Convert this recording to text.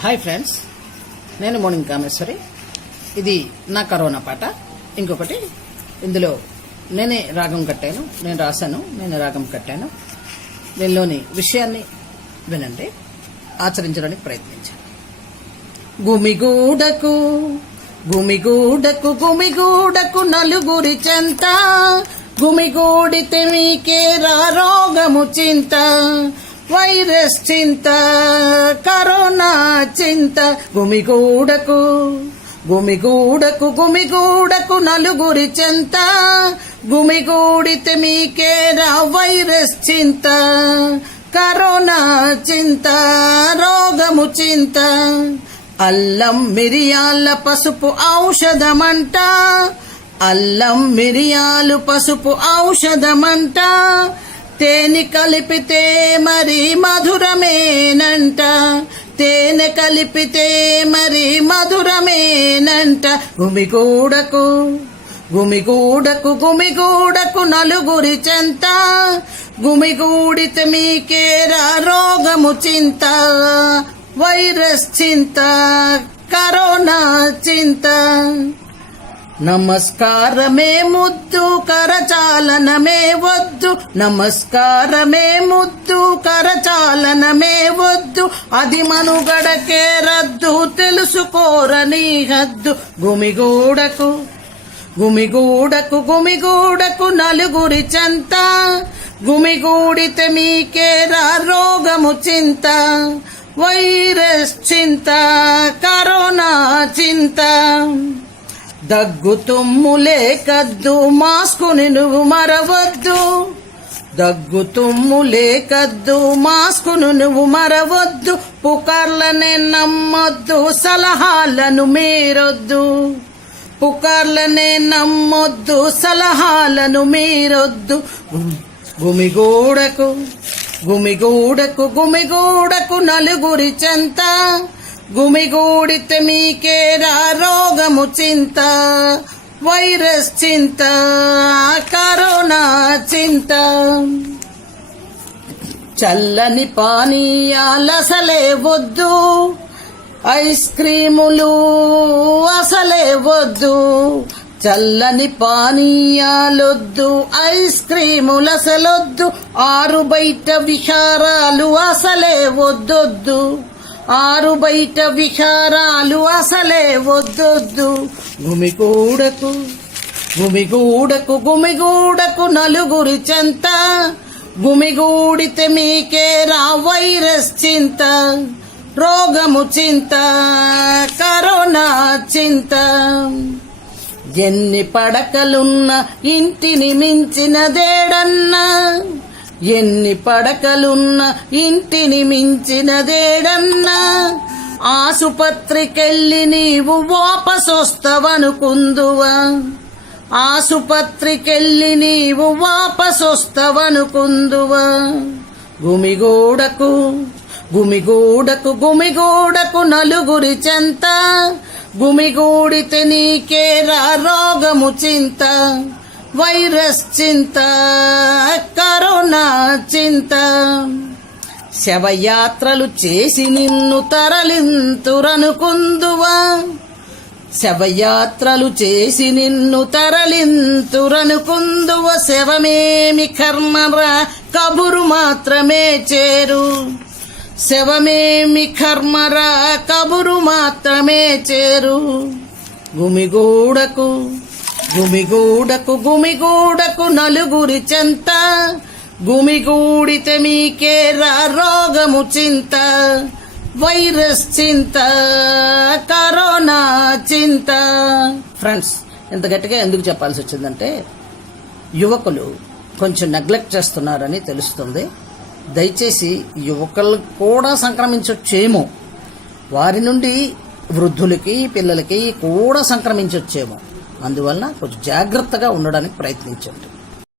Hi friends, నేను morning Kameshwari. ఇది నా కరోనా పాట. ఇంకొకటి ఇందులో నేనే రాగం కట్టాను, నేను రాశాను, నేను రాగం కట్టాను. దీనిలోని విషయాన్ని వినండి, ఆచరించడానికి ప్రయత్నించాను. గుమిగూడకు గుమిగూడకు గుమిగూడకు నలుగురి చెంత, గుమిగూడితే మీకే రోగము చింత, వైరస్ చింత, కరోనా చింత. గుమిగూడకు గుమిగూడకు గుమిగూడకు నలుగురి చెంత, గుమిగూడితే మీకే వైరస్ చింత, కరోనా చింత, రోగము చింత. అల్లం మిరియాల పసుపు ఔషధమంట, అల్లం మిరియాలు పసుపు ఔషధమంట, తేనె కలిపితే మరి మధురమేనంట, తేనె కలిపితే మరి మధురమేనంట. గుమిగూడకు గుమిగూడకు గుమిగూడకు నలుగురి చెంత, గుమిగూడితే మీకే రోగము చింత, వైరస్ చింత, కరోనా చింత. నమస్కారమే ముద్దు, కరచాలనమే వద్దు, నమస్కారమే ముద్దు, కరచాలనమే వద్దు, అది మనుగడకే రద్దు, తెలుసుకోరని హద్దు. గుమిగూడకు గుమిగూడకు గుమిగూడకు నలుగురి చెంత, గుమిగూడితే మీకే రోగము చింత, వైరస్ చింత, కరోనా చింత. దగ్గు తుమ్ములే కద్దు, మాస్కుని నువ్వు మరవద్దు, దగ్గు తుమ్ములే కద్దు, మాస్కును నువ్వు మరవద్దు, పుకార్లనే నమ్మొద్దు, సలహాలను మీరొద్దు, పుకార్లనే నమ్మొద్దు, సలహాలను మీరొద్దు. గుమిగూడకు గుమిగూడకు గుమిగూడకు నలుగురి చెంత, గుమిగూడితే మీకే రోగము చింత, వైరస్ చింత, కరోనా చింత. చల్లని పానీయాలసలే వద్దు, ఐస్ క్రీములు అసలే వద్దు, చల్లని పానీయాలొద్దు, ఐస్ క్రీములు అసలొద్దు, ఆరు బయట విహారాలు అసలే వద్దొద్దు, ఆరు బయట విహారాలు అసలే వద్దొద్దు. గుమిగూడకు గుమిగూడకు గుమిగూడకు నలుగురి చెంత, గుమిగూడితే మీకే వైరస్ చింత, రోగము చింత, కరోనా చింత. ఎన్ని పడకలున్న ఇంటిని మించినదేడన్నా, ఎన్ని పడకలున్న ఇంటిని మించినదేడన్నా, ఆసుపత్రికెళ్ళి నీవు వాపసొస్తవనుకుందువా, ఆసుపత్రికెళ్ళి నీవు వాపసొస్తవనుకుందువా. గుమిగూడకు గుమిగూడకు గుమిగూడకు నలుగురి చెంత, గుమిగూడితే నీకే రోగము చింత, వైరస్ చింత, కరోనా చింత. శవయాత్రలు చేసి నిన్ను తరలింతురనుకుందువా, శవయాత్రలు చేసి నిన్ను తరలింతురనుకుందువ, శవమేమి కర్మరా కబురు మాత్రమే చేరు, శవమేమి కర్మరా కబురు మాత్రమే చేరు. గుమిగూడకు గుమిగూడకు గుమిగూడకు నలుగురి చెంత, గుమిగూడితే మీకే రోగము చింత, వైరస్ చింత, కరోనా చింత. ఫ్రెండ్స్, ఇంత గట్టిగా ఎందుకు చెప్పాల్సి వచ్చిందంటే, యువకులు కొంచెం నెగ్లెక్ట్ చేస్తున్నారని తెలుస్తుంది. దయచేసి యువకులు కూడా సంక్రమించొచ్చేమో, వారి నుండి వృద్ధులకి పిల్లలకి కూడా సంక్రమించొచ్చేమో, అందువలన కొంచెం జాగ్రత్తగా ఉండడానికి ప్రయత్నించండి.